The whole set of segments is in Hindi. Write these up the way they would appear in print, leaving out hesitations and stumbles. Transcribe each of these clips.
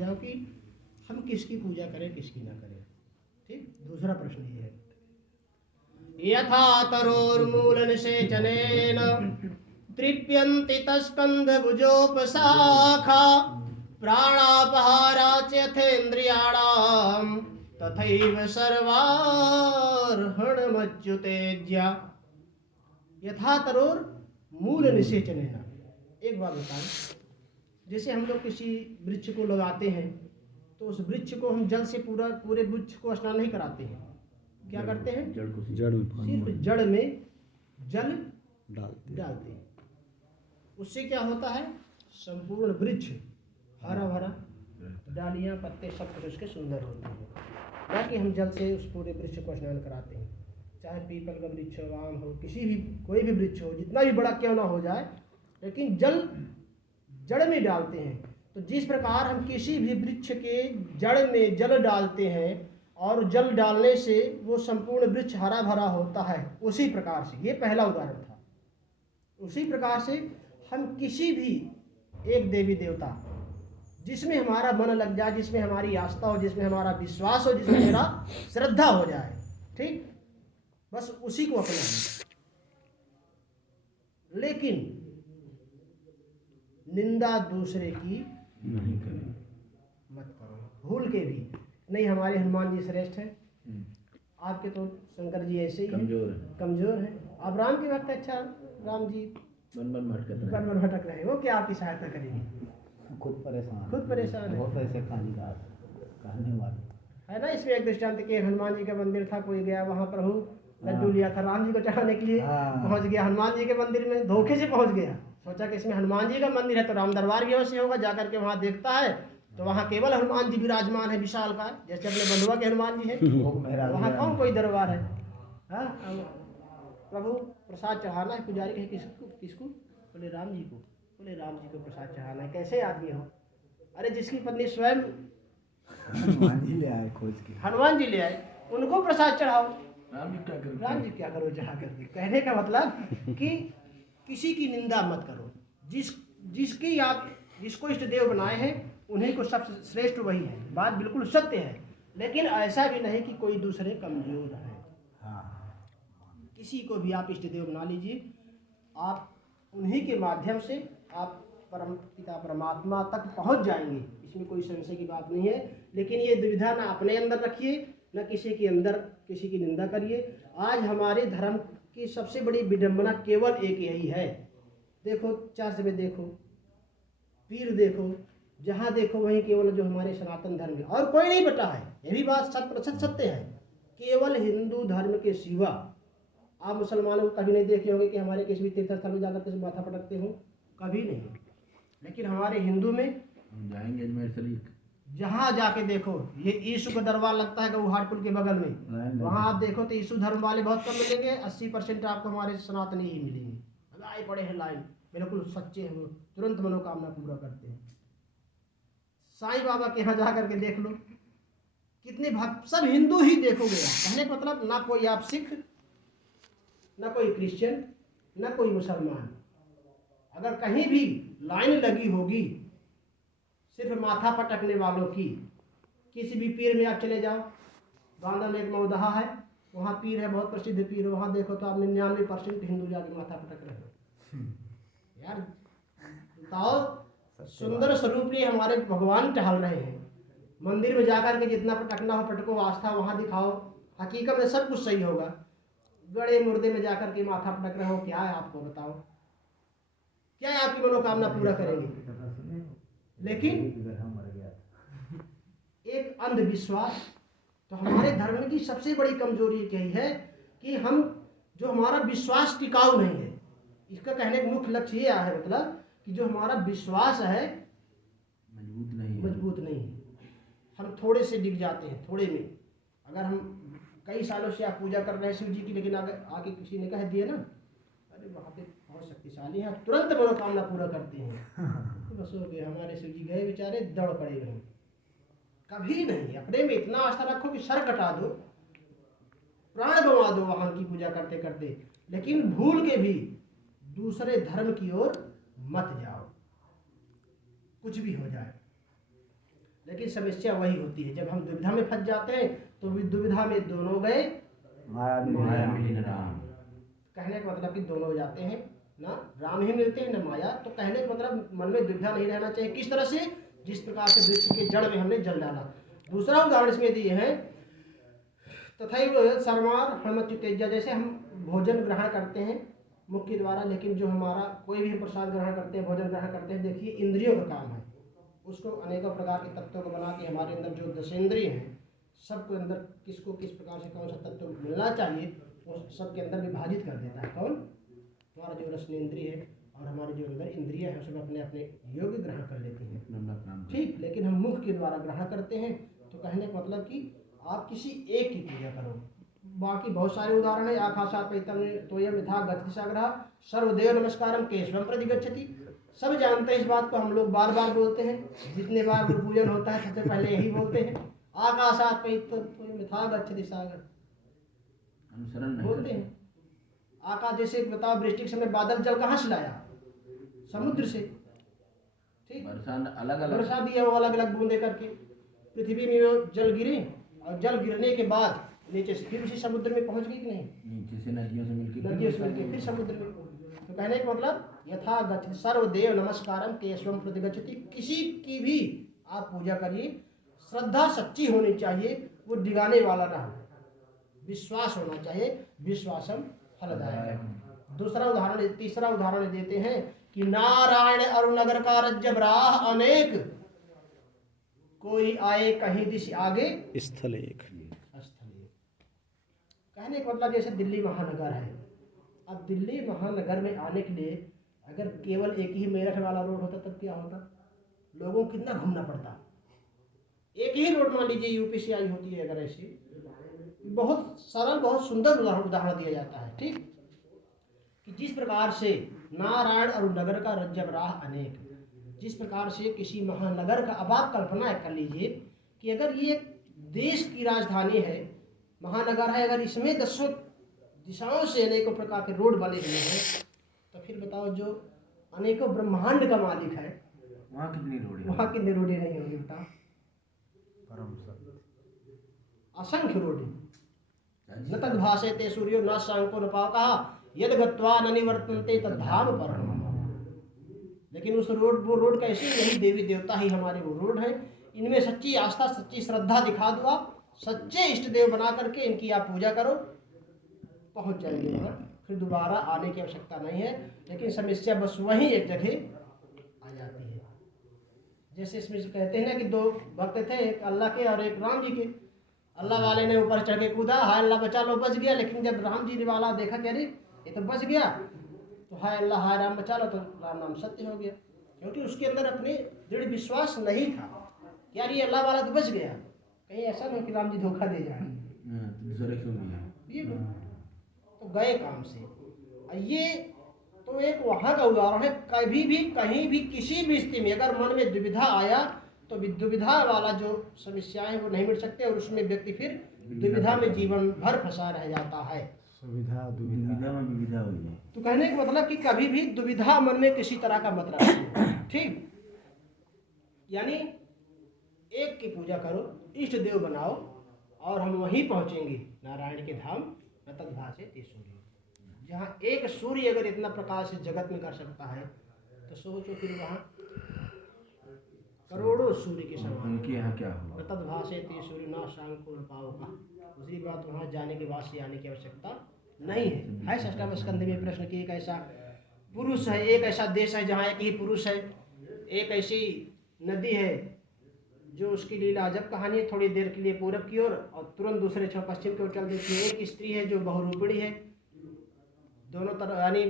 जाओ कि हम किसकी पूजा करें किसकी ना करें। ठीक, दूसरा प्रश्न ये है, यथा तरोर्मूलनिषेचनेन तृप्यन्ति तस्कन्धभुजोपशाखा प्राणापहारा च यथेन्द्रियाणां तथैव सर्वार्हणमच्युतेज्या। यथा तरोर मूल निषेचनेन। एक बात बताएं, जैसे हम लोग किसी वृक्ष को लगाते हैं तो उस वृक्ष को हम जल से पूरे वृक्ष को स्नान नहीं कराते हैं। क्या करते हैं? सिर्फ जड़ में जल डालते हैं। उससे क्या होता है? संपूर्ण वृक्ष हरा भरा, डालियां पत्ते सब कुछ उसके सुंदर होते हैं। बाकी हम जल से उस पूरे वृक्ष को स्नान कराते हैं, चाहे पीपल का वृक्ष हो, आम हो, किसी भी कोई भी वृक्ष हो, जितना भी बड़ा क्यों ना हो जाए, लेकिन जल जड़ में डालते हैं। तो जिस प्रकार हम किसी भी वृक्ष के जड़ में जल डालते हैं और जल डालने से वो संपूर्ण वृक्ष हरा भरा होता है, उसी प्रकार से ये पहला उदाहरण था। उसी प्रकार से हम किसी भी एक देवी देवता जिसमें हमारा मन लग जाए, जिसमें हमारी आस्था हो, जिसमें हमारा विश्वास हो, जिसमें मेरा श्रद्धा हो जाए, ठीक, बस उसी को अपनाएं। लेकिन निंदा दूसरे की नहीं करें, मत करो भूल के भी। नहीं, हमारे हनुमान जी श्रेष्ठ हैं, आपके तो शंकर जी ऐसे ही कमजोर हैं। आप राम के वक्त अच्छा, राम जी बन भटक रहे हैं, वो क्या आपकी सहायता करेंगे? खुद परेशान है, बहुत ऐसे कहने वाले है ना। इसमें एक दृष्टांत के, हनुमान जी का मंदिर था, कोई गया वहाँ प्रभु लड्डू लिया था राम जी को चढ़ाने के लिए, पहुँच गया हनुमान जी के मंदिर में, धोखे से पहुँच गया, सोचा कि इसमें हनुमान जी का मंदिर है तो राम दरबार भी अवश्य होगा। जाकर के वहाँ देखता है तो वहाँ केवल हनुमान जी विराजमान है, विशाल का, जैसे अपने बंधुआ के हनुमान जी है, वहाँ कौन कोई दरबार है। हाँ, प्रभु प्रसाद चढ़ाना है, पुजारी कहे किसको? बोले राम जी को। बोले राम जी को प्रसाद चढ़ाना है, कैसे आदमी हो? अरे जिसकी पत्नी स्वयं हनुमान जी ले आए खोज के, हनुमान जी ले आए, उनको प्रसाद चढ़ाओ। राम जी क्या करो चढ़ा करके। कहने का मतलब कि किसी की निंदा मत करो। जिसको इष्ट देव बनाए हैं उन्हीं को सबसे श्रेष्ठ वही है, बात बिल्कुल सत्य है। लेकिन ऐसा भी नहीं कि कोई दूसरे कमजोर है। किसी को भी आप इष्ट देव बना लीजिए, आप उन्हीं के माध्यम से आप परम पिता परमात्मा तक पहुंच जाएंगे, इसमें कोई संशय की बात नहीं है। लेकिन ये दुविधा ना अपने अंदर रखिए, न किसी के अंदर किसी की निंदा करिए। आज हमारे धर्म की सबसे बड़ी विडंबना केवल एक यही है। देखो चर्च में देखो, पीर देखो, जहाँ देखो वहीं केवल जो हमारे सनातन धर्म है, और कोई नहीं बटा है। ये भी बात 100% सत्य है। केवल हिंदू धर्म के सिवा आप मुसलमानों को कभी नहीं देखे होंगे कि हमारे किसी भी तीर्थ स्थल में जाकर के माथा पटकते हो, कभी नहीं। लेकिन हमारे हिंदू में जाएंगे अजमेर शरीफ, जहाँ जाके देखो, ये यीशु का दरबार लगता है गौहाट पुल के बगल में, वहाँ आप देखो तो यीशु धर्म वाले बहुत कम मिलेंगे, 80% आपको हमारे सनातनी ही मिलेंगे। लगाए पड़े हैं लाइन, बिल्कुल सच्चे हैं, वो तुरंत मनोकामना पूरा करते हैं। साईं बाबा के यहाँ जा करके देख लो, कितने भक्त, सब हिंदू ही देखोगे। कहने का मतलब ना कोई आप सिख, ना कोई क्रिश्चियन, ना कोई मुसलमान। अगर कहीं भी लाइन लगी होगी सिर्फ माथा पटकने वालों की, किसी भी पीर में आप चले जाओ, बांदा में एक मौदहा है, वहाँ पीर है, बहुत प्रसिद्ध पीर है, वहाँ देखो तो आप 99% हिंदू जाके माथा पटक रहे हो। यार बताओ, सुंदर स्वरूप लिए हमारे भगवान टहल रहे हैं, मंदिर में जाकर के जितना पटकना हो पटको, आस्था वहाँ दिखाओ, हकीकत में सब कुछ सही होगा। गड़े मुर्दे में जाकर के माथा पटक रहे हो, क्या है आपको बताओ, क्या है आपकी मनोकामना पूरा करेंगे? लेकिन एक अंधविश्वास। तो हमारे धर्म की सबसे बड़ी कमजोरी यही है कि हम जो हमारा विश्वास टिकाऊ नहीं है। इसका कहने का मुख्य लक्ष्य ये है, मतलब कि जो हमारा विश्वास है मजबूत नहीं है। हम थोड़े से डिग जाते हैं, थोड़े में। अगर हम कई सालों से आप पूजा कर रहे हैं शिव जी की, लेकिन आगे किसी ने कह दिया ना, अरे वहाँ पे बहुत शक्तिशाली है, तुरंत मनोकामना पूरा करते हैं, तो बस हो गया, हमारे शिव जी गए बेचारे, दौड़ पड़े रहे। कभी नहीं, अपने में इतना आस्था रखो कि सर कटा दो, प्राण गंवा दो वहाँ की पूजा करते करते, लेकिन भूल के भी दूसरे धर्म की ओर मत जाओ, कुछ भी हो जाए। लेकिन समस्या वही होती है, जब हम दुविधा में फंस जाते हैं तो दुविधा में दोनों गए माया माया मिली न राम। कहने का मतलब कि दोनों हो जाते हैं, ना राम ही मिलते हैं न माया। तो कहने का मतलब मन में दुविधा नहीं रहना चाहिए। किस तरह से? जिस प्रकार से वृक्ष के जड़ में हमने जल डाला। दूसरा उदाहरण इसमें दिए हैं, तथैव सर्वार हनुमत्युतेज्य, जैसे हम भोजन ग्रहण करते हैं मुख के द्वारा, लेकिन जो हमारा कोई भी प्रसाद ग्रहण करते हैं, भोजन ग्रहण करते हैं, देखिए इंद्रियों का काम है, उसको अनेकों प्रकार के तत्वों को बना के हमारे अंदर जो दशेंद्रिय हैं सबके अंदर किसको किस प्रकार से कौन सा तत्व मिलना चाहिए वो सबके अंदर विभाजित कर देता है। कौन? हमारा जो रसनेंद्रिय है और हमारे जो अंदर इंद्रिय है उसमें अपने अपने योग्य ग्रहण कर लेती हैं, ठीक। लेकिन हम मुख के द्वारा ग्रहण करते हैं। तो कहने का मतलब कि आप किसी एक की पूजा करो। बाकी बहुत सारे उदाहरण है। आकाशात तोयम यथा गति साग्रह सर्वदेव नमस्कारम केशवम प्रति गच्छति। सब जानते हैं इस बात को, हम लोग बार बार बोलते हैं, जितने बार गुरु पूजन होता है सबसे पहले यही बोलते हैं, आकाशात तोयम यथा गच्छति सागर, अनुसरण नहीं बोलते हैं। आकाश जैसे बताओ, वृष्टि के समय बादल जल कहाँ से लाया? समुद्र से, ठीक। वर्षा अलग अलग वर्षा दिया वो अलग अलग बूंदे करके पृथ्वी में वो जल गिरे, और जल गिरने के बाद नीचे से फिर उसी समुद्र में पहुंच गई कि नहीं? नीचे से नदियों से मिलकर नदियों से मिलकर फिर समुद्र में। तो कहने का मतलब यथा गच्छति सर्वदेव नमस्कारम केशवम प्रति गच्छति। किसी की भी आप पूजा करिए, श्रद्धा सच्ची होनी चाहिए, वो डिगाने वाला ना हो, विश्वास होना चाहिए, विश्वासम फलदायक। तीसरा उदाहरण देते हैं कि नारायण अरुणगर का रज्जबराह अनेक, कोई आए कहीं दिश आगे स्थल एक। कहने का मतलब जैसे दिल्ली महानगर है, अब दिल्ली महानगर में आने के लिए अगर केवल एक ही मेरठ वाला रोड होता तब क्या होता? लोगों को कितना घूमना पड़ता। एक ही रोड मान लीजिए यूपी से आई होती है, अगर ऐसी बहुत सरल बहुत सुंदर उदाहरण दिया जाता है, ठीक। कि जिस प्रकार से नारायण और नगर का रज्जबराह अनेक, जिस प्रकार से किसी महानगर का, अब आप कल्पना कर लीजिए कि अगर ये देश की राजधानी है, महानगर है, अगर इसमें 10 दिशाओं से अनेकों प्रकार के रोड बने हुए हैं, तो फिर बताओ जो अनेकों ब्रह्मांड का मालिक है वहाँ कितनी रोडे नहीं होंगी? बताओ, परम सत्य असंख्य रोडे। न तद्भाषते सूर्यो न शांको न पावकः यद गत्वा न निवर्तन्ते तद्धाम परमम्। लेकिन उस रोड, वो रोड कैसी? यही देवी देवता ही हमारे वो रोड है। इनमें सच्ची आस्था सच्ची श्रद्धा दिखा दो, आप सच्चे इष्ट देव बना करके इनकी आप पूजा करो, पहुंच जाएंगे वहाँ, फिर दोबारा आने की आवश्यकता नहीं है। लेकिन समस्या बस वहीं एक जगह आ जाती है। जैसे इसमें कहते हैं ना कि 2 भक्त थे, एक अल्लाह के और एक राम जी के। अल्लाह वाले ने ऊपर चढ़ के कूदा, हाय अल्लाह बचा लो, बच गया। लेकिन जब राम जी वाला देखा कि अरे ये तो बच गया, तो हाय अल्लाह हाय राम बचा लो, तो राम नाम सत्य हो गया। क्योंकि उसके अंदर अपने दृढ़ विश्वास नहीं था कि यार ये अल्लाह वाला तो बच गया, कहीं ऐसा नहीं कि राम जी धोखा दे जाए, ये तो गए काम से। ये तो एक वहाँ का उदाहरण है। कभी भी कहीं भी किसी भी स्थिति में अगर मन में दुविधा आया तो दुविधा वाला जो समस्याएं वो नहीं मिट सकते, और उसमें व्यक्ति फिर दुविधा में जीवन भर फंसा रह जाता है। सुविधा दुविधा में विविधा हो जाए। तो कहने का मतलब कि कभी भी दुविधा मन में किसी तरह का मत रखो, ठीक। यानी एक की पूजा करो, इष्ट देव बनाओ, और हम वहीं पहुंचेंगे नारायण के धाम। न तद्भाषते सूर्य, जहाँ एक सूर्य अगर इतना प्रकाश इस जगत में कर सकता है, तो सोचो फिर वहाँ करोड़ों सूर्य के समान। उनके यहाँ क्या हुआ? न तद्भाषते सूर्य न शांको न पावकः। दूसरी बात, वहाँ जाने के बाद से आने की आवश्यकता नहीं है। 6वें स्कंध में प्रश्न की, एक ऐसा पुरुष है, एक ऐसा देश है जहाँ एक ही पुरुष है, एक ऐसी नदी है जो उसकी लीला अजब कहानी है, थोड़ी देर के लिए पूरब की ओर और तुरंत दूसरे क्षण पश्चिम की ओर चल देती है। एक स्त्री है जो बहुरूपिणी है, दोनों तरफ यानी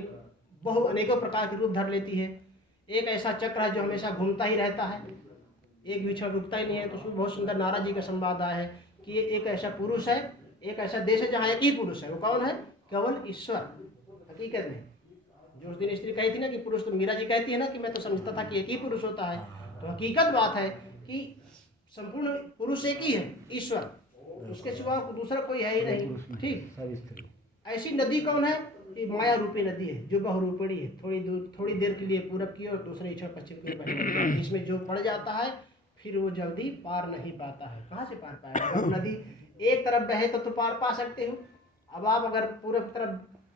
अनेकों प्रकार के रूप धर लेती है। एक ऐसा चक्र है जो हमेशा घूमता ही रहता है, एक भी क्षण रुकता ही नहीं है। तो उसमें बहुत सुंदर नारद जी का संवाद आया है कि एक ऐसा पुरुष है, एक ऐसा देश है जहाँ एक ही पुरुष है। वो कौन है? केवल ईश्वर। हकीकत में जो उस दिन स्त्री कही थी ना कि पुरुष, तो मीरा जी कहती है ना कि मैं तो समझता था कि एक ही पुरुष होता है। तो हकीकत बात है कि संपूर्ण पुरुष एक ही है, ईश्वर, उसके सिवा दूसरा कोई है ही नहीं, ठीक। ऐसी नदी कौन है? ये माया रूपी नदी है जो बहुरूपिणी है, थोड़ी देर के लिए पूरब की और दूसरे क्षण पश्चिम की ओर बहती है, जिसमें जो पड़ जाता है फिर वो जल्दी पार नहीं पाता है। कहाँ से पार पाएगा? अगर नदी एक तरफ बहे तो पार पा सकते हो। अब आप अगर पूरे तरफ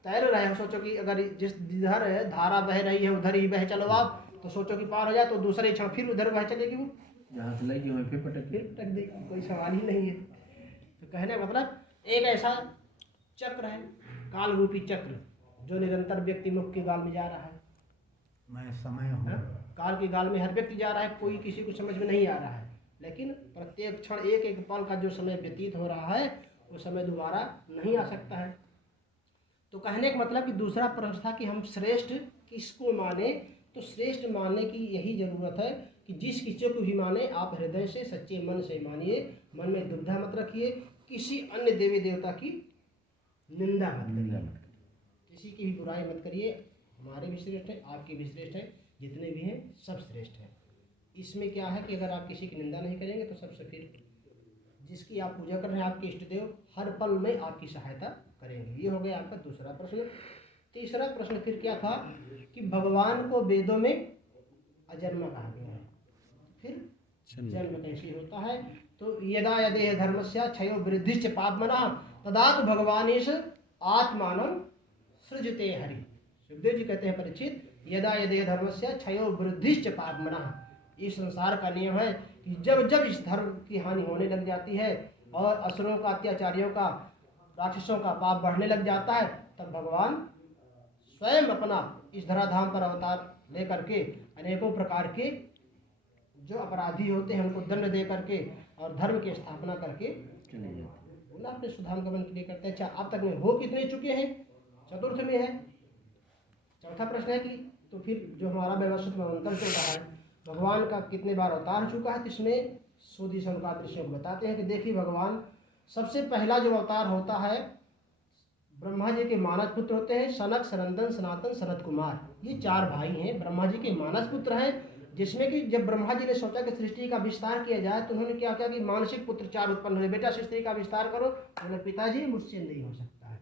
तैर रहे हो, सोचो कि अगर जिधर धारा बह रही है उधर ही बह चलो आप, तो सोचो कि पार हो जाए, तो दूसरे क्षण फिर उधर बह चलेगी, वो जहाँ से लगी वहीं फिर पटक फिर पटक देगी, कोई सवाल ही नहीं है। तो कहने का मतलब एक ऐसा चक्र है, काल रूपी चक्र, जो निरंतर व्यक्ति मुख के गाल में जा रहा है। मैं समय हूँ। हाँ? काल के गाल में हर व्यक्ति जा रहा है, कोई किसी को समझ में नहीं आ रहा है, लेकिन प्रत्येक क्षण एक एक पल का जो समय व्यतीत हो रहा है वो समय दोबारा नहीं आ सकता है। तो कहने का मतलब कि दूसरा प्रश्न था कि हम श्रेष्ठ किसको माने, तो श्रेष्ठ मानने की यही ज़रूरत है कि जिस किसी को भी माने आप हृदय से सच्चे मन से मानिए, मन में दुविधा मत रखिए, किसी अन्य देवी देवता की निंदा मत करिए, किसी की भी बुराई मत करिए। हमारे भी श्रेष्ठ है, आपके भी श्रेष्ठ है, जितने भी हैं सब श्रेष्ठ हैं। इसमें क्या है कि अगर आप किसी की निंदा नहीं करेंगे तो सबसे फिर जिसकी आप पूजा कर रहे हैं, आपके इष्ट देव हर पल में आपकी सहायता करेंगे। ये हो गया आपका दूसरा प्रश्न। तीसरा प्रश्न फिर क्या था कि भगवान को वेदों में अजन्मा कहा गया है, फिर जन्म कैसे होता है? तो यदा यदेह धर्मस्य क्षयो वृद्धिश्च पापमनः तदा तो भगवानेश आत्मानं सृजते हरि। सुखदेव जी कहते हैं परीक्षित, यदा यदेह धर्मस्य क्षयो वृद्धिश्च पापमनः, इस संसार का नियम है कि जब जब इस धर्म की हानि होने लग जाती है और असुरों का, अत्याचारियों का, राक्षसों का पाप बढ़ने लग जाता है, तब भगवान स्वयं अपना इस धराधाम पर अवतार लेकर के अनेकों प्रकार के जो अपराधी होते हैं उनको दंड दे करके और धर्म की स्थापना करके चले जाते हैं। बोला अपने सुधामगमन के लिए करते हैं। अच्छा, अब तक में हो कितने चुके हैं? चतुर्थ में है। चौथा प्रश्न है कि तो फिर जो हमारा व्यवस्थित मंत्र चल रहा है, भगवान का कितने बार अवतार हो चुका है? तो इसमें सूदी सनकादि ऋषि बताते हैं कि देखिए भगवान सबसे पहला जो अवतार होता है, ब्रह्मा जी के मानस पुत्र होते हैं सनक, सनंदन, सनातन, सनत कुमार। ये चार भाई हैं, ब्रह्मा जी के मानस पुत्र हैं, जिसमें कि जब ब्रह्मा जी ने सोचा कि सृष्टि का विस्तार किया जाए तो उन्होंने क्या किया कि मानसिक पुत्र चार उत्पन्न हुए। बेटा सृष्टि का विस्तार करो। बोले पिताजी मुझसे नहीं हो सकता है।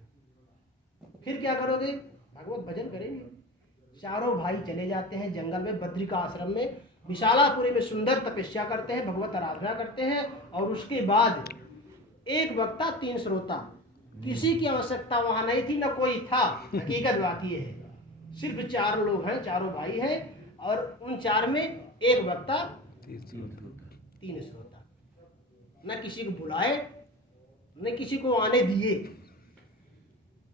फिर क्या करोगे? भगवत भजन करेंगे। चारों भाई चले जाते हैं जंगल में, बद्रिका आश्रम में, विशालापुरी में सुंदर तपस्या करते हैं, भगवत आराधना करते हैं, और उसके बाद एक वक्ता तीन श्रोता, किसी की आवश्यकता वहां नहीं थी, न कोई था। हकीकत बात ये है, सिर्फ चार लोग हैं, चारों भाई हैं, और उन चार में एक वक्ता तीन श्रोता। न किसी को बुलाए न किसी को आने दिए,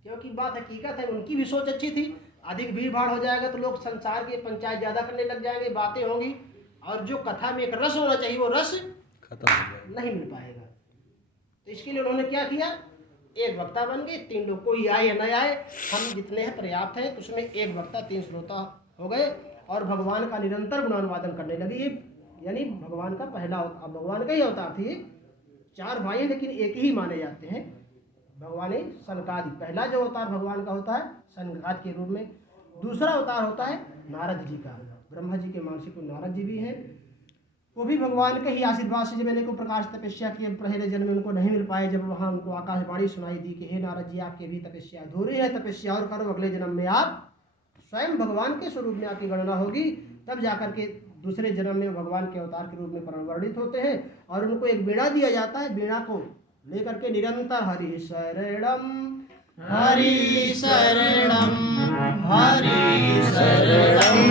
क्योंकि बात हकीकत है, उनकी भी सोच अच्छी थी। अधिक भीड़ भाड़ हो जाएगा तो लोग संसार की पंचायत ज़्यादा करने लग जाएंगे, बातें होंगी, और जो कथा में एक रस होना चाहिए वो रस खत्म हो जाएगा, नहीं मिल पाएगा। तो इसके लिए उन्होंने क्या किया? एक वक्ता बन गए, तीन लोग, कोई आए या न आए, हम जितने हैं पर्याप्त हैं। तो उसमें एक वक्ता तीन श्रोता हो गए और भगवान का निरंतर गुणानुवादन करने लगे। ये यानी भगवान का पहला, अब भगवान का ही अवतार थे। चार भाई हैं लेकिन एक ही माने जाते हैं, भगवान सनकादि। पहला जो अवतार भगवान का होता है सनकादि के रूप में। दूसरा अवतार होता है नारद जी का। ब्रह्मा जी के मानसिक नारद जी भी हैं, वो भी भगवान के ही आशीर्वाद से जब मैंने को प्रकाश तपस्या किए, पहले जन्म में उनको नहीं मिल पाए, जब वहाँ उनको आकाशवाणी सुनाई दी कि हे नारद जी आपकी भी तपस्या अधूरी है, तपस्या और करो, अगले जन्म में आप स्वयं भगवान के स्वरूप में आपकी गणना होगी। तब जाकर के दूसरे जन्म में भगवान के अवतार के रूप में परिवर्तित होते हैं और उनको एक बीड़ा दिया जाता है। बीड़ा को लेकर के निरंतर हरि शरणम हरि शरणम हरि शरणम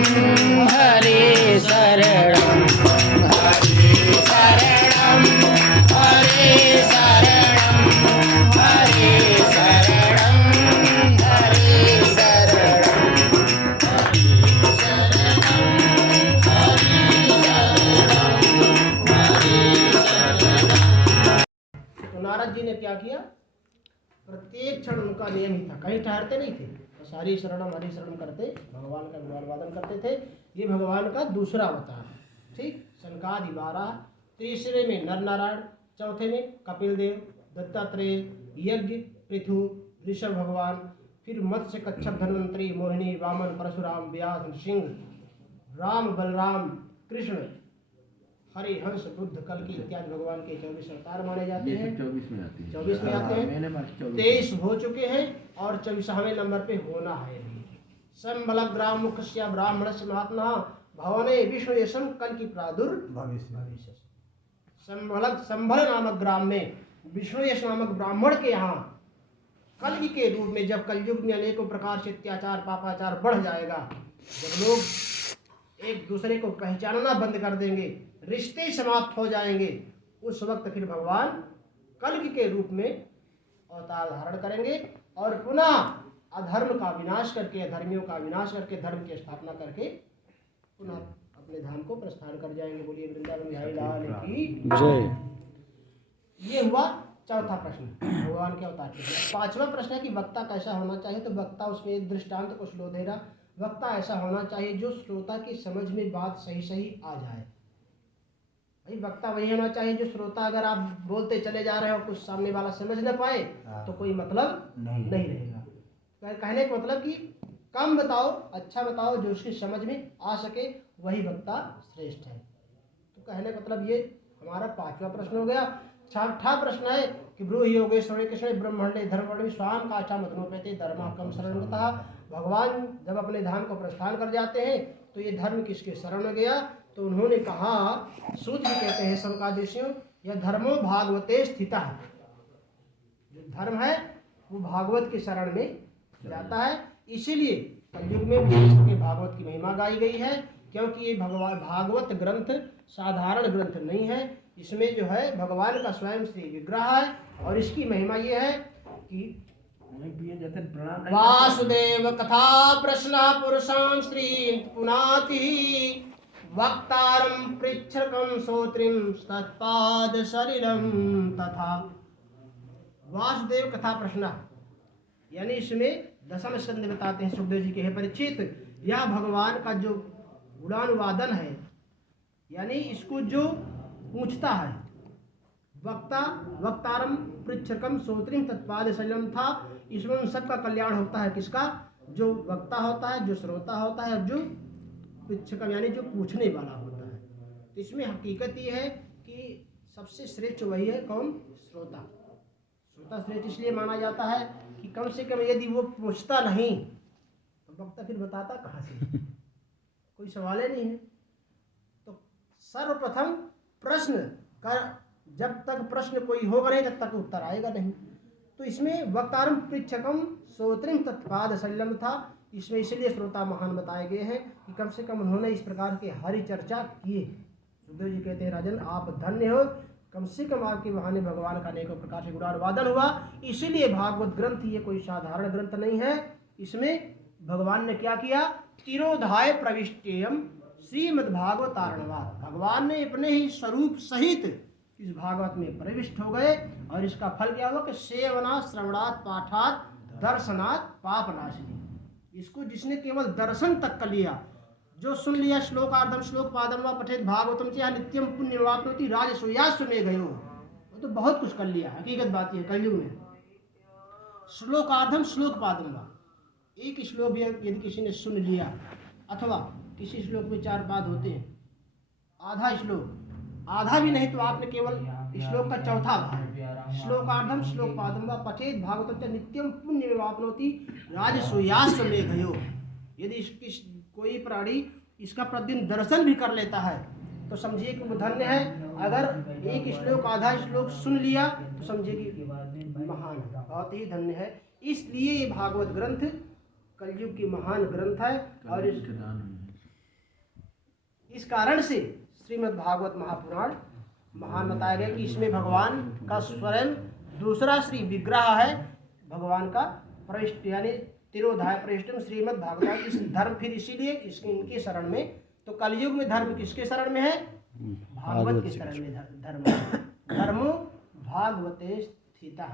हरि शरणम हरि शरणम हरि शरणम हरि शरणम हरि शरणम। तो नारद जी ने क्या किया? प्रत्येक क्षण उनका नियम ही था, कहीं ठहरते नहीं थे, बस हरि शरणम करते भगवान का गुणगान करते थे। ये भगवान का दूसरा अवतार, ठीक। सनकादि 12, तीसरे में नर नारायण, चौथे में कपिल देव, दत्तात्रेय, यज्ञ, पृथु, ऋषभ भगवान, फिर मत्स्य, कच्छप, धन्वंतरी, मोहिनी, वामन, परशुराम, व्यास, सिंह, राम, बलराम, कृष्ण, हरि, हंस, बुद्ध, कल्कि इत्यादि भगवान के 24 अवतार माने जाते हैं। 24 में आती है, 24 में आते हैं। 23 हो चुके हैं और 24वें नंबर पे होना है। संबलग्राम मुखस्य ब्राह्मणस्य महात्मा भवने विष्णु यशं कल्कि प्रादुर्भविष्यति। संभल नामक ग्राम में विष्णुयश नामक ब्राह्मण के यहाँ कलयुग के रूप में, जब कलयुग में अनेकों प्रकार से अत्याचार पापाचार बढ़ जाएगा, जब लोग एक दूसरे को पहचानना बंद कर देंगे, रिश्ते समाप्त हो जाएंगे, उस वक्त फिर भगवान कलयुग के रूप में अवतार धारण करेंगे और पुनः अधर्म का विनाश करके, अधर्मियों का विनाश करके, धर्म की स्थापना करके पुनः अपने धाम को प्रस्थान कर जाएंगे। बोलिए वृंदावन बिहारी लाल की जय। ये हुआ चौथा प्रश्न, भगवान के अवतार के। पांचवा प्रश्न है कि वक्ता कैसा होना चाहिए। तो वक्ता, उसमें एक दृष्टांत को श्लोक दे रहा, वक्ता ऐसा होना चाहिए जो श्रोता की समझ में बात सही सही आ जाए। भाई वक्ता वही होना चाहिए जो श्रोता, अगर आप बोलते चले जा रहे हो कुछ सामने वाला समझ न पाए तो कोई मतलब नहीं रहेगा। कहने का मतलब कि कम बताओ, अच्छा बताओ, जो उसकी समझ में आ सके, वही वक्ता श्रेष्ठ है। तो कहने का मतलब ये हमारा पांचवा प्रश्न हो गया। छठा प्रश्न है कि ब्रूहि योगेश्वरे कृष्ण ब्रह्मण्डे धर्मवर्णि स्वाम काष्ठा मधुमोपेते धर्मा कम शरण गतः। भगवान जब अपने धाम को प्रस्थान कर जाते हैं तो ये धर्म किसके शरण में गया। तो उन्होंने कहा, सूत भी कहते हैं समकादेशियों, यह धर्मो भागवते स्थिता है। जो धर्म है वो भागवत के शरण में जाता है। इसीलिए कलयुग में विशेष के भागवत की महिमा गाई गई है, क्योंकि ये भागवत ग्रंथ साधारण ग्रंथ नहीं है। इसमें जो है भगवान का स्वयं श्री विग्रह है और इसकी महिमा ये है कि वासुदेव कथा प्रश्न पुरुषां श्री पुनाति वक्तारं पृच्छकं श्रोत्रिं तत्पाद शरीरं तथा। वासुदेव कथा प्रश्न यानी इसमें दशम स्कंद बताते हैं सुखदेव जी के, हे परीक्षित, यह भगवान का जो गुणानुवादन है, यानी इसको जो पूछता है, वक्ता वक्तारम पृच्छकम श्रोत्रिम तत्पाद शरीरम था, इसमें उन सबका कल्याण होता है। किसका? जो वक्ता होता है, जो श्रोता होता है, और जो पृच्छकम यानी जो पूछने वाला होता है। तो इसमें हकीकत ये है कि सबसे श्रेष्ठ वही है, कौन? श्रोता। श्रोता श्रेष्ठ इसलिए माना जाता है कि कम से कम यदि वो पूछता नहीं तो वक्ता फिर बताता कहाँ से? कोई सवाल ही नहीं है। तो सर्वप्रथम प्रश्न का, जब तक प्रश्न कोई होगा नहीं तब तक उत्तर आएगा नहीं। तो इसमें वक्तारम पृच्छकम श्रोत्रिम तत्पाद शल्यम था, इसमें इसलिए श्रोता महान बताए गए हैं कि कम से कम उन्होंने इस प्रकार के हरि चर्चा किए। सुखदेव जी कहते हैं, राजन आप धन्य हो, कम से कम आपके बहाने भगवान का अनेकों प्रकार से गुणानुवादन हुआ। इसीलिए भागवत ग्रंथ ये कोई साधारण ग्रंथ नहीं है। इसमें भगवान ने क्या किया? तिरोधाय प्रविष्टेयम श्रीमद्भागवतारणवाद। भगवान ने अपने ही स्वरूप सहित इस भागवत में प्रविष्ट हो गए और इसका फल क्या हुआ कि सेवना श्रवणात् पाठात् दर्शनात् पापनाशिनी। इसको जिसने केवल दर्शन तक कर लिया, जो सुन लिया, श्लोकार्धम श्लोक पादम व पठेत भागवतम च नित्यम पुण्यवाप्नोति राजसूयास्तु में गयो, वो तो बहुत कुछ कर लिया। हकीकत बात यह कलयुग में श्लोकार्धम श्लोक पादम व, एक श्लोक भी यदि किसी ने सुन लिया, अथवा किसी श्लोक में 4 पाद होते हैं, आधा श्लोक, आधा भी नहीं तो आपने केवल श्लोक का चौथा भाग, श्लोकार्धम श्लोक पादम व पठेत भागवतम च नित्यम पुण्यवाप्नोति राजसूयास्तु में गयो। यदि इसकी कोई प्राणी इसका प्रतिदिन दर्शन भी कर लेता है तो समझिए कि वो धन्य है। अगर एक श्लोक आधा श्लोक सुन लिया तो समझिए कि महान है, बहुत ही धन्य है। इसलिए ये भागवत ग्रंथ कलयुग की महान ग्रंथ है और इस कारण से श्रीमद् भागवत महापुराण महान बताया गया कि इसमें भगवान का स्वयं दूसरा श्री विग्रह है, भगवान का प्रविष्ट यानी तिरोधाय प्रविष्टम श्रीमद् भागवत। इस धर्म फिर इसीलिए इनके शरण में, तो कलयुग में धर्म किसके शरण में है? भागवत के शरण में धर्म। धर्मो भागवते स्थिता।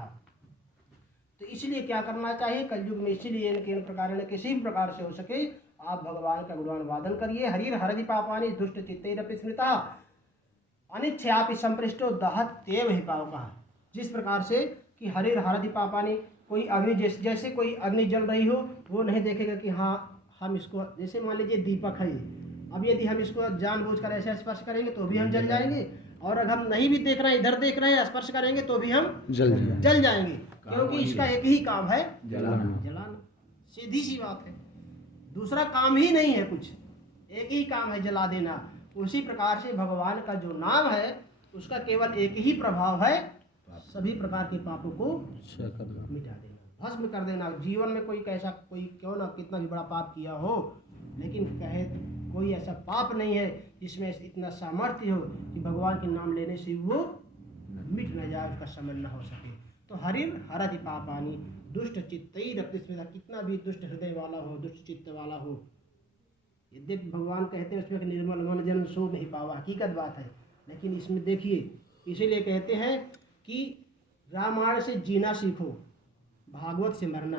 तो इसलिए क्या करना चाहिए कलयुग में? इसीलिए इन प्रकार किसी भी प्रकार से हो सके आप भगवान का गुणानुवादन करिए। हरिर हरदि पापानि दुष्ट चित्तैरपि स्मृता अनिच्छयापि संपृष्टो दहत तेव ही पावकः। जिस प्रकार से कि हरिर हरदि पापानि, कोई अग्नि जैसे कोई अग्नि जल रही हो, वो नहीं देखेगा कि हाँ हम इसको, जैसे मान लीजिए दीपक है, अब यदि हम इसको जानबूझकर ऐसे स्पर्श करेंगे तो भी हम जल जाएंगे, और अगर हम नहीं भी देख रहे हैं, इधर देख रहे हैं, स्पर्श करेंगे तो भी हम जल जाएंगे, क्योंकि इसका एक ही काम है, जलाना। सीधी सी बात है, दूसरा काम ही नहीं है कुछ, एक ही काम है, जला देना। उसी प्रकार से भगवान का जो नाम है उसका केवल एक ही प्रभाव है, सभी प्रकार के पापों को अच्छा करना। मिटा देना, भस्म कर देना। जीवन में कोई कैसा, कोई क्यों ना कितना भी बड़ा पाप किया हो, लेकिन कहे कोई ऐसा पाप नहीं है जिसमें इतना सामर्थ्य हो कि भगवान के नाम लेने से वो मिट न जाए, उसका शमन न हो सके। तो हरिर हरति पापानि दुष्ट चित्तई रक्तस्मिता, कितना भी दुष्ट हृदय वाला हो, दुष्ट चित्त वाला हो, यद्यपि भगवान कहते हैं उसमें कि निर्मल मन जन सो नहीं पावा, हकीकत बात है। लेकिन इसमें देखिए, इसीलिए कहते हैं कि रामायण से जीना सीखो, भागवत से मरना।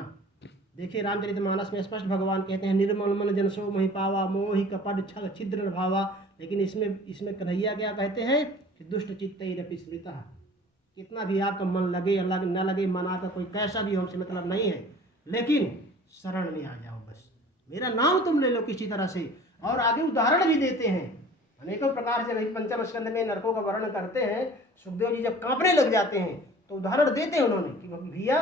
देखिए रामचरितमानस में स्पष्ट भगवान कहते हैं निर्मल मन जन सो मोहि पावा, मोहि कपट छल छिद्र भावा। लेकिन इसमें कन्हैया क्या कहते हैं कि दुष्ट चित्तैरपि स्मृतः, कितना भी आपका मन लगे या न लगे, मन आपका कोई कैसा भी हो, हमसे मतलब नहीं है, लेकिन शरण में आ जाओ, बस मेरा नाम तुम ले लो किसी तरह से। और आगे उदाहरण भी देते हैं अनेकों प्रकार से। वही पंचम स्कंद में नरकों का वर्णन करते हैं। सुखदेव जी जब कांपने लग जाते हैं तो उदाहरण देते हैं उन्होंने कि भैया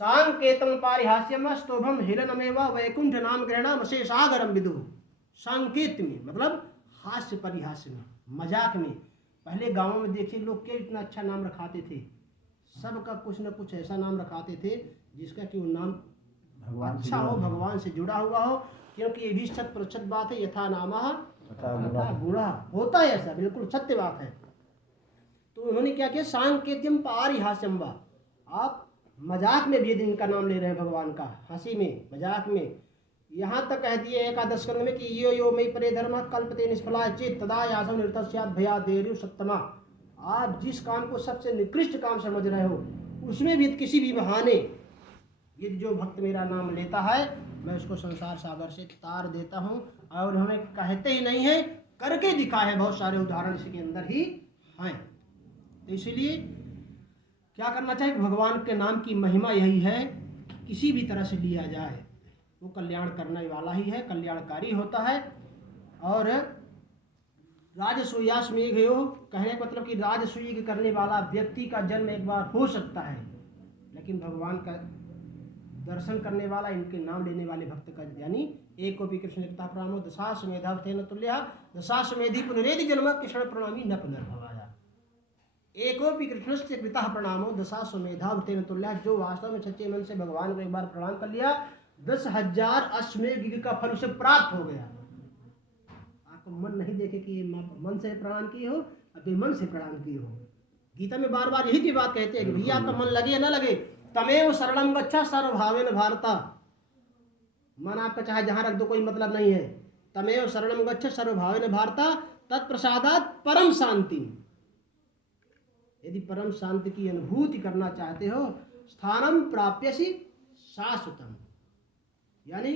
सांकेतम पारिहास्यम स्तोभम हिरणमेवा वैकुंठ नाम ग्रहणम शेषागरम विदु। सांकेत में मतलब हास्य परिहास्य में, मजाक में। पहले गांवों में देखिए लोग क्या इतना अच्छा नाम रखाते थे, सबका कुछ न कुछ ऐसा नाम रखाते थे जिसका कि वो नाम अच्छा हो, भगवान से जुड़ा हुआ हो। क्योंकि ये भी 100% बात है, यथा नामः तथा गुणः, होता है ऐसा, बिल्कुल सत्य बात है। तो उन्होंने क्या किया, सांकेत्यम पारिहास्यम वा, आप मजाक में भी इनका नाम ले रहे हैं भगवान का, हंसी में मजाक में। यहाँ तक कह दिए एकादश स्कंद में कि यो यो मयि परे धर्मः कल्पते निष्फलाय चेत् तदा यासो निरतस्यात् भयादेरु सत्तमा। आप जिस काम को सबसे निकृष्ट काम समझ रहे हो, उसमें भी किसी भी बहाने ये जो भक्त मेरा नाम लेता है, मैं उसको संसार सागर से तार देता हूँ। और हमें कहते ही नहीं है, करके दिखा है, बहुत सारे उदाहरण इसके अंदर ही हैं। तो इसलिए क्या करना चाहिए, भगवान के नाम की महिमा यही है, किसी भी तरह से लिया जाए वो कल्याण करने वाला ही है, कल्याणकारी होता है। और राजसूयास्मेघ हो, कहने का मतलब कि राजसूय करने वाला व्यक्ति का जन्म एक बार हो सकता है, लेकिन भगवान का दर्शन करने वाला, इनके नाम लेने वाले भक्त का, यानी एकोपि कृष्ण प्रणामो दशाश्वमेधावतेन तुल्यः दशाश्वमेधि पुनरेदि जन्म कृष्ण प्रणामी न पुनर्भवाया। एकोपि कृष्णस्य पिता प्रणामो दशाश्वमेधावतेन तुल्यः, जो वास्तव में सच्चे मन से भगवान को एक बार प्रणाम कर लिया, 10,000 अश्वमेध का फल उसे प्राप्त हो गया। आपको मन नहीं देखे कि ये मन से प्रणाम किए हो, अभी मन से प्रणाम किए हो। गीता में बार बार यही की बात कहते हैं कि भैया आपका मन लगे या ना लगे, तमेव शरणम गच्छा सर्वभावेन भारता। मन आपका चाहे जहां रख दो, कोई मतलब नहीं है। तमेव शरणम गच्छा सर्वभावेन भारता तत्प्रसादात् परम शांति। यदि परम शांति की अनुभूति करना चाहते हो, स्थानम प्राप्यसि शाश्वतम, यानी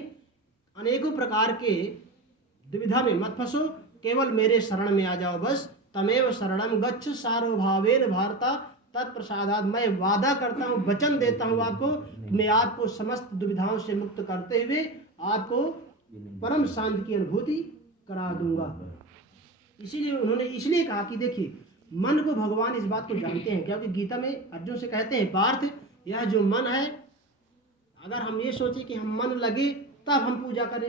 अनेकों प्रकार के दुविधा में मत फंसो, केवल मेरे शरण में आ जाओ बस। तमेव शरणम गच्छ सार्वभावेन भारता तत्प्रसादात्, मैं वादा करता हूँ, वचन देता हूँ आपको, मैं आपको समस्त दुविधाओं से मुक्त करते हुए आपको परम शांति की अनुभूति करा दूंगा। इसीलिए उन्होंने इसलिए कहा कि देखिए मन को भगवान इस बात को जानते हैं, क्योंकि गीता में अर्जुन से कहते हैं पार्थ, यह जो मन है, अगर हम ये सोचे कि हम मन लगे तब हम पूजा करें,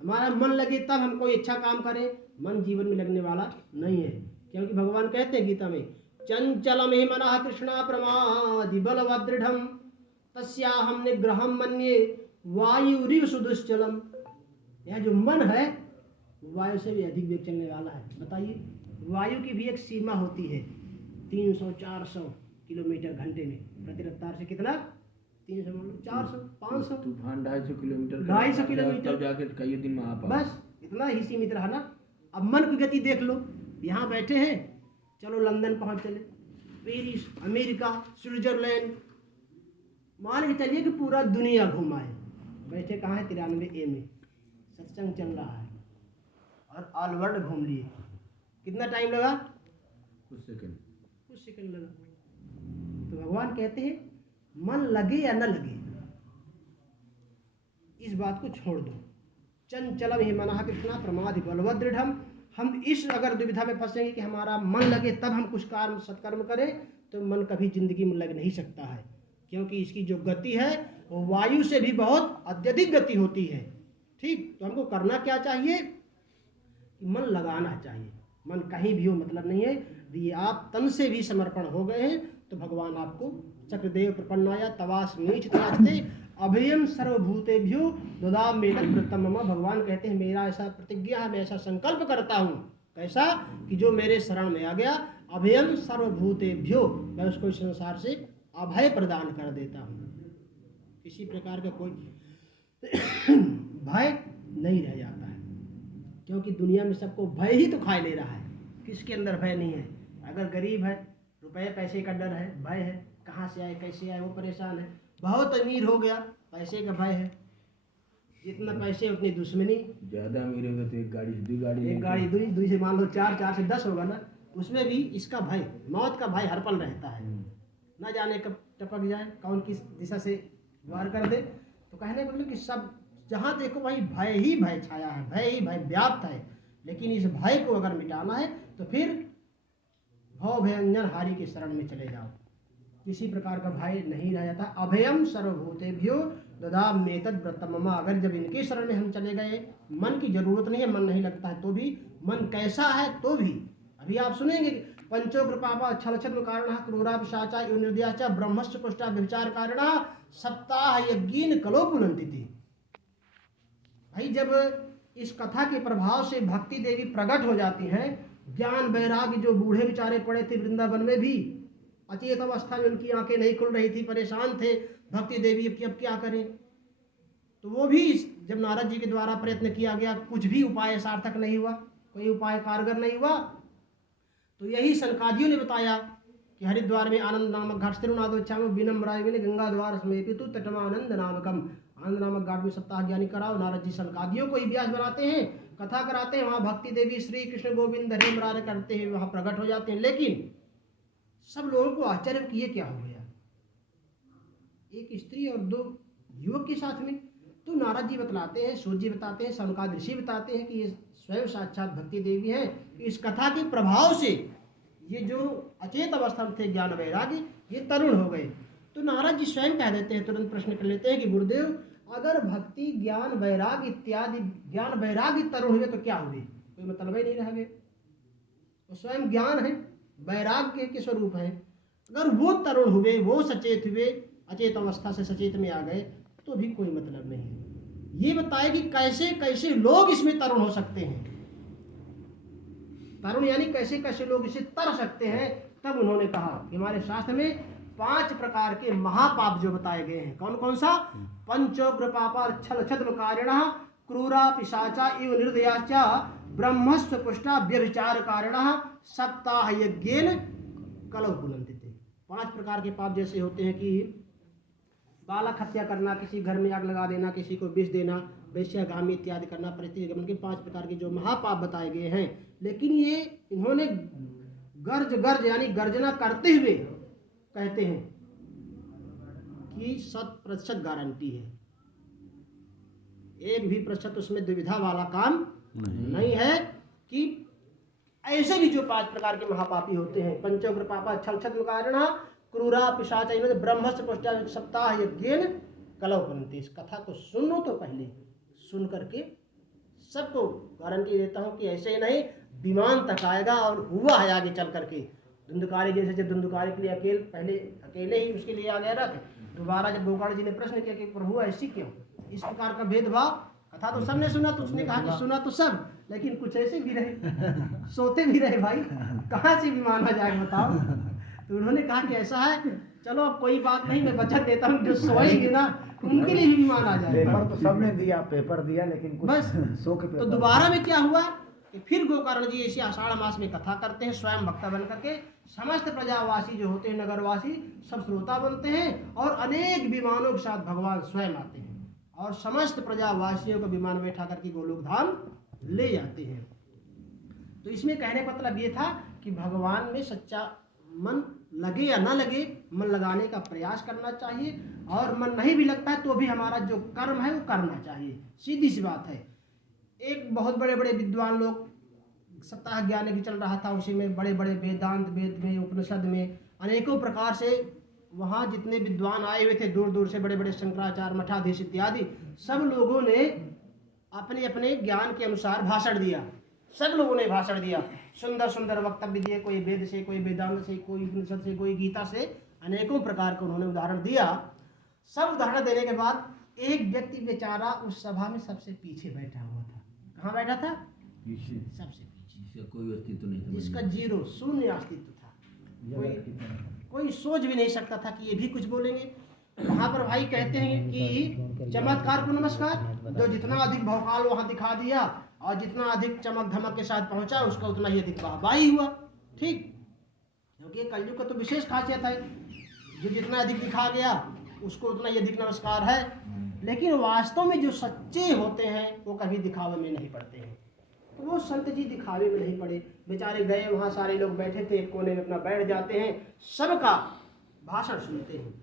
हमारा मन लगे तब हम कोई अच्छा काम करें, मन जीवन में लगने वाला नहीं है। क्योंकि भगवान कहते हैं गीता में, चंचलम हि मनः कृष्णा प्रमादि बलवदृढ़म तस्याहम निग्रहम मन्ये वायुरिव सुदुश्चलम। यह जो मन है वायु से भी अधिक वेग चलने वाला है। बताइए, वायु की भी एक सीमा होती है, 300-400 किलोमीटर घंटे में, प्रति रफ्तार से कितना, 300, 400, 500, तूफान 250 किलोमीटर, 250 किलोमीटर, तब जाके कई दिन में आ पाओ। बस इतना ही सीमित रहा ना। अब मन की गति देख लो, यहाँ बैठे हैं, चलो लंदन पहुँच चले, पेरिस, अमेरिका, स्विट्जरलैंड, मान के चलिए कि पूरा दुनिया घुमाए, बैठे कहाँ है, 93A में सत्संग चल रहा है, और ऑल वर्ल्ड घूम लिए। कितना टाइम लगा, कुछ सेकंड लगा। तो भगवान कहते हैं मन लगे या न लगे, इस बात को छोड़ दो। चंचलम हि मनः कृष्णा प्रमादि बलवदृढ़म। हम इस अगर दुविधा में फंसेंगे कि हमारा मन लगे तब हम कुछ कार्य सत्कर्म करें, तो मन कभी जिंदगी में लग नहीं सकता है, क्योंकि इसकी जो गति है वो वायु से भी बहुत अत्यधिक गति होती है। ठीक, तो हमको करना क्या चाहिए, मन लगाना चाहिए। मन कहीं भी हो मतलब नहीं है, यदि आप तन से भी समर्पण हो गए हैं तो भगवान आपको चक्रदेव प्रपन्नाया तवास्मीच त्याजते अभयम सर्वभूतेभ्यो ददाम्येतत् व्रतम मम। भगवान कहते हैं मेरा ऐसा प्रतिज्ञा है, मैं ऐसा संकल्प करता हूँ कैसा कि जो मेरे शरण में आ गया अभयम सर्वभूतेभ्यो, मैं उसको इस संसार से अभय प्रदान कर देता हूँ। किसी प्रकार का कोई भय नहीं रह जाता है, क्योंकि दुनिया में सबको भय ही तो खाए ले रहा है। किसके अंदर भय नहीं है? अगर गरीब है, रुपए पैसे का डर है, भय है, कहाँ से आए कैसे आए वो परेशान है। बहुत अमीर हो गया, पैसे का भय है, जितना पैसे उतनी दुश्मनी। ज्यादा अमीर होगा तो एक गाड़ी दुई से मान लो 4 से 10 होगा ना, उसमें भी इसका भय, मौत का भय हर पल रहता है। न जाने कब टपक जाए, कौन किस दिशा से वार कर दे। तो कहने को मतलब कि सब जहाँ देखो वहीं भय ही भय छाया है, भय ही भय व्याप्त है। लेकिन इस भय को अगर मिटाना है तो फिर भव भयंजन हारी के शरण में चले जाओ, किसी प्रकार का भय नहीं रह जाता। अभयम सर्वभूतेभ्यो ददाम्येतत् व्रतम मम। अगर जब इनके शरण में हम चले गए, मन की जरूरत नहीं है, मन नहीं लगता है तो भी, मन कैसा है तो भी, अभी आप सुनेंगे पंचोग्र पापा छलछल कारणः क्रूरा पिशाचा युनिर्दयाचा ब्रह्मस्य पुष्टा व्यभिचार कारणः सप्ताह यज्ञीन कलो पुनन्ति। भाई जब इस कथा के प्रभाव से भक्ति देवी प्रकट हो जाती हैं, ज्ञान वैराग्य, जो बूढ़े बेचारे पड़े थे वृंदावन में भी, अचेत अवस्था में उनकी आंखें नहीं खुल रही थी, परेशान थे, भक्ति देवी अब क्या करें। तो वो भी जब नारद जी के द्वारा प्रयत्न किया गया, कुछ भी उपाय सार्थक नहीं हुआ, कोई उपाय कारगर नहीं हुआ, तो यही सनकादियों ने बताया कि हरिद्वार में आनंद नामक घाट तिरुनादोच्छाम विनम्राय गंगा द्वार समेपितु तटमानंद नामकम। आनंद नामक घाट में सप्ताह ज्ञानी कराओ। नारद जी सनकादियों को ही व्यास बनाते हैं, कथा कराते हैं, वहाँ भक्ति देवी श्री कृष्ण गोविंद हरे मुरारे करते हैं, वहाँ प्रकट हो जाते हैं। लेकिन सब लोगों को आश्चर्य कि ये क्या हो गया, एक स्त्री और 2 युवक के साथ में। तो नारद जी बतलाते हैं, सूर्य जी बताते हैं, सनकाद ऋषि बताते हैं कि ये स्वयं साक्षात भक्ति देवी हैं। इस कथा के प्रभाव से ये जो अचेत अवस्था में थे ज्ञान वैराग्य, ये तरुण हो गए। तो नारद जी स्वयं कह देते हैं, तुरंत प्रश्न कर लेते हैं कि गुरुदेव अगर भक्ति ज्ञान वैराग्य इत्यादि, ज्ञान वैराग्य तरुण हुए तो क्या हुए, कोई मतलब ही नहीं रह गए। तो स्वयं ज्ञान है, वैराग्य के स्वरूप है, अगर वो तरुण हुए, वो सचेत हुए, अचेत अवस्था से सचेत में आ गए तो भी कोई मतलब नहीं है। ये बताए कि कैसे कैसे लोग इसमें तरुण हो सकते हैं, तरुण यानी कैसे कैसे लोग इसे तर सकते हैं। तब उन्होंने कहा कि हमारे शास्त्र में 5 प्रकार के महापाप जो बताए गए हैं, कौन कौन सा? पंचोग्र पापा छल छद्मकारिणः क्रूरा पिशाचा इव निर्दयाचा ब्रह्मस्व पुष्टा व्यभिचार कारिणः सप्ताह यज्ञेन कलौ पुनन्ति। 5 प्रकार के पाप जैसे होते हैं कि बालक हत्या करना, किसी घर में आग लगा देना, किसी को विष देना, वैश्यागामी इत्यादि करना, प्रतिगमन के 5 प्रकार के जो महापाप बताए गए हैं। लेकिन ये इन्होंने गर्ज यानी गर्जना करते हुए कहते हैं कि 100% गारंटी है, 1 भी प्रतिशत उसमें दुविधा वाला काम नहीं है कि ऐसे भी जो 5 प्रकार के महापापी होते हैं, पंचोग्र पापा छल छद्मकारिणः क्रूरा पिशाचा ब्रह्मस्य पुष्टा सप्ताह यज्ञेन कलौ पुनन्ति। इस कथा को सुनो तो पहले, सुन करके सबको गारंटी देता हूँ कि ऐसे ही नहीं, विमान तक आएगा और हुआ है आगे चल करके। धुंधकारी जैसे जब धुंधकारी के लिए अकेले ही उसके लिए आ गया रथ, दोबारा जब गोकर्ण जी ने प्रश्न किया कि प्रभु ऐसी क्यों, इस प्रकार का भेदभाव, कथा तो सबने सुना, तो उसने कहा कि सुना तो सब, लेकिन कुछ ऐसे भी रहे सोते भी रहे, भाई कहाँ से विमान आ जाएगा बताओ। तो उन्होंने कहा कि ऐसा है, चलो अब कोई बात नहीं, मैं बचत देता हूँ, जो सोएंगे ना उनके लिए भी विमान आ जाएगा। पेपर तो सबने दिया, पेपर दिया, लेकिन कुछ बस सो के पेपर। तो दोबारा में क्या हुआ कि फिर गोकर्ण जी ऐसी आषाढ़ मास में कथा करते हैं, स्वयं भक्ता बन करके समस्त प्रजावासी जो होते हैं, नगरवासी सब श्रोता बनते हैं, और अनेक विमानों के साथ भगवान स्वयं आते हैं और समस्त प्रजावासियों को विमान बैठा करके गोलोक धाम ले जाते हैं। तो इसमें कहने का मतलब ये था कि भगवान में सच्चा मन लगे या ना लगे, मन लगाने का प्रयास करना चाहिए, और मन नहीं भी लगता है तो भी हमारा जो कर्म है वो करना चाहिए, सीधी सी बात है। एक बहुत बड़े बड़े विद्वान लोग, सप्ताह ज्ञान भी चल रहा था, उसी में बड़े बड़े वेदांत, वेद में, उपनिषद में, अनेकों प्रकार से वहाँ जितने विद्वान आए हुए थे दूर दूर से, बड़े बड़े शंकराचार्य, मठाधीश इत्यादि, सब लोगों ने अपने अपने ज्ञान के अनुसार भाषण दिया, सब लोगों ने भाषण दिया। सुंदर सुंदर वक्तव्य दिए, कोई वेद से, कोई वेदांत से, कोई उपनिषद से, कोई गीता से, अनेकों प्रकार के उन्होंने उदाहरण दिया। सब उदाहरण देने के बाद एक व्यक्ति बेचारा उस सभा में सबसे पीछे बैठा हुआ था। कहाँ बैठा था? पीछे, सबसे पीछे, जिसका कोई अस्तित्व नहीं था, जिसका जीरो, शून्य अस्तित्व था। कोई सोच भी नहीं सकता था कि ये भी कुछ बोलेंगे। वहाँ पर भाई कहते हैं कि चमत्कार को नमस्कार, जो जितना अधिक भौकाल वहाँ दिखा दिया और जितना अधिक चमक धमक के साथ पहुँचा, उसका उतना ही अधिक वाहवाही हुआ। ठीक, क्योंकि कलयुग का तो विशेष खासियत है, जो जितना अधिक दिखा गया उसको उतना ही अधिक नमस्कार है। लेकिन वास्तव में जो सच्चे होते हैं वो कभी दिखावे में नहीं पड़ते हैं। तो वो संत जी दिखावे में नहीं पड़े, बेचारे गए वहाँ, सारे लोग बैठे थे, एक कोने में अपना बैठ जाते हैं, सबका भाषण सुनते हैं।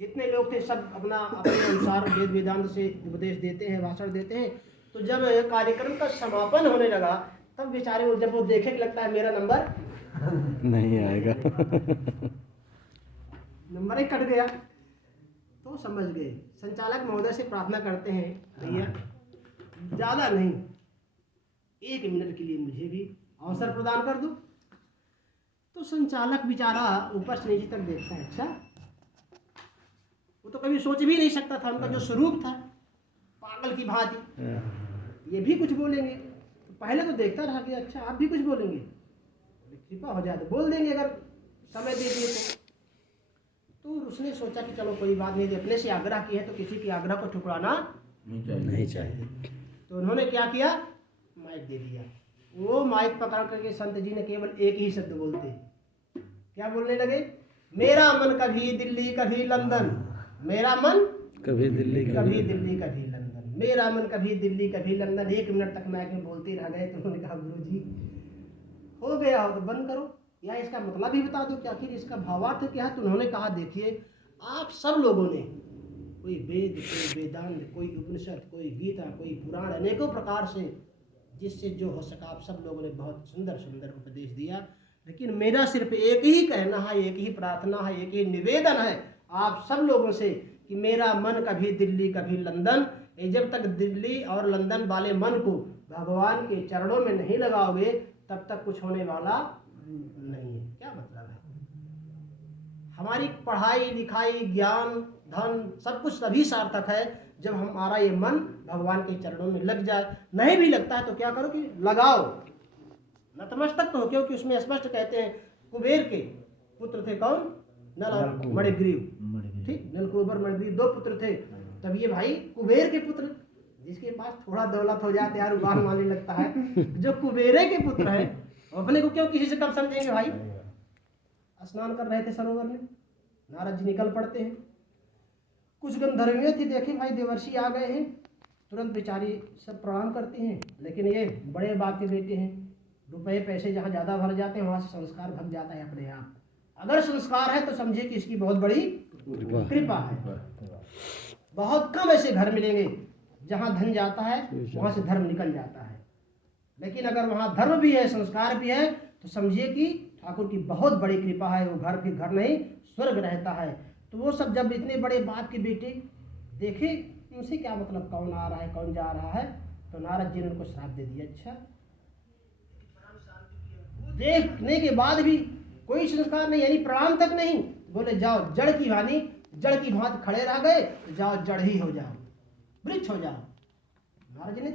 जितने लोग थे सब अपना अपने अनुसार वेद वेदांत से उपदेश देते हैं, भाषण देते हैं। तो जब कार्यक्रम का समापन होने लगा तब बेचारे जब वो देखे लगता है मेरा नंबर नहीं आएगा, नंबर ही कट गया, तो समझ गए। संचालक महोदय से प्रार्थना करते हैं, भैया ज़्यादा नहीं, 1 मिनट के लिए मुझे भी अवसर प्रदान कर दो। तो संचालक बेचारा ऊपर से नीचे तक देखता है, अच्छा, वो तो कभी सोच भी नहीं सकता था, उनका जो स्वरूप था पागल की भांति, ये भी कुछ बोलेंगे। तो पहले तो देखता रहा कि अच्छा आप भी कुछ बोलेंगे, कृपा हो जाए तो बोल देंगे अगर समय दे दिए तो उसने सोचा कि चलो कोई बात नहीं, अपने से आग्रह किया है तो किसी के आग्रह को ठुकराना नहीं चाहिए। तो उन्होंने क्या किया, माइक दे दिया। वो माइक पकड़ करके संत जी ने केवल एक ही शब्द बोलते, क्या बोलने लगे, मेरा मन कभी दिल्ली कभी लंदन, मेरा मन कभी दिल्ली कभी दिल्ली कभी लंदन, मेरा मन कभी दिल्ली कभी लंदन। 1 मिनट तक माइक में बोलते रह गए। तो उन्होंने कहा गुरु जी हो गया हो तो बंद करो, या इसका मतलब भी बता दो कि आखिर इसका भावार्थ क्या है। तो उन्होंने कहा देखिए, आप सब लोगों ने कोई वेद, कोई वेदांत, कोई उपनिषद, कोई गीता, कोई पुराण, अनेकों प्रकार से जिससे जो हो सका आप सब लोगों ने बहुत सुंदर सुंदर उपदेश दिया। लेकिन मेरा सिर्फ एक ही कहना है, एक ही प्रार्थना है, एक ही निवेदन है आप सब लोगों से कि मेरा मन कभी दिल्ली कभी लंदन, जब तक दिल्ली और लंदन वाले मन को भगवान के चरणों में नहीं लगाओगे तब तक कुछ होने वाला नहीं है। क्या मतलब है, हमारी पढ़ाई लिखाई, ज्ञान, धन, सब कुछ तभी सार्थक है जब हमारा ये मन भगवान के चरणों में लग जाए। नहीं भी लगता है तो क्या करो कि लगाओ, नतमस्तक तो हो, क्योंकि उसमें स्पष्ट कहते हैं कुबेर के पुत्र थे कौन, नल और मणिग्रीव। ठीक, नलकुबर मणिग्रीव 2 पुत्र थे। तब ये भाई कुबेर के पुत्र, जिसके पास थोड़ा दौलत हो जाते यार उबाह मानने लगता है, जो कुबेरे के पुत्र है अपने को क्यों किसी से कम समझेंगे। भाई स्नान कर रहे थे सरोवर में, नारद जी निकल पड़ते हैं, कुछ गंधर्वियाँ थी, देखी भाई देवर्षि आ गए हैं, तुरंत बेचारी सब प्रणाम करती हैं। लेकिन ये बड़े बाप के बेटे हैं, रुपए पैसे जहाँ ज़्यादा भर जाते हैं वहाँ से संस्कार भग जाता है अपने आप। अगर संस्कार है तो समझिए कि इसकी बहुत बड़ी कृपा है। बहुत कम ऐसे घर मिलेंगे जहाँ धन जाता है वहाँ से धर्म निकल जाता है। लेकिन अगर वहाँ धर्म भी है, संस्कार भी है, तो समझिए कि ठाकुर की बहुत बड़ी कृपा है। वो घर फिर घर नहीं स्वर्ग रहता है। तो वो सब जब इतने बड़े बाप के बेटे देखे, इनसे क्या मतलब, कौन आ रहा है कौन जा रहा है, तो नारद जी ने उनको श्राप दे दिया। अच्छा, देखने के बाद भी कोई संस्कार नहीं, यानी प्रणाम तक नहीं, बोले जाओ जड़ की भांति, जड़ की भांति खड़े रह गए, जाओ जड़ ही हो जाओ, वृक्ष हो जाओ। नारद जी ने